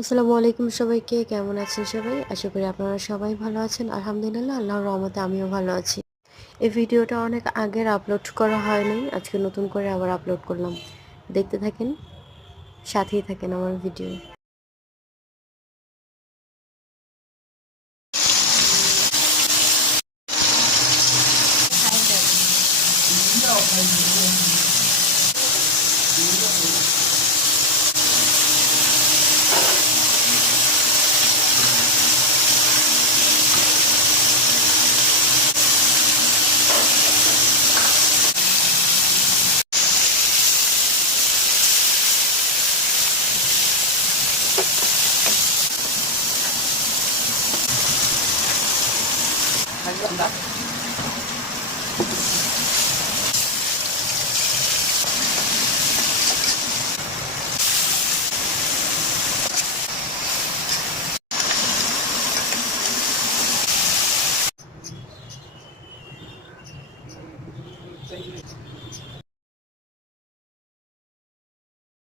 আসসালামু আলাইকুম সবাইকে। কেমন আছেন সবাই? আশা করি আপনারা সবাই ভালো আছেন। আলহামদুলিল্লাহ, আল্লাহর রহমতে আমিও ভালো আছি। এই ভিডিওটা অনেক আগের আপলোড করা হয়নি। আজকে নতুন করে আবার আপলোড করলাম। দেখতে থাকেন, সাথেই থাকেন আমার ভিডিও।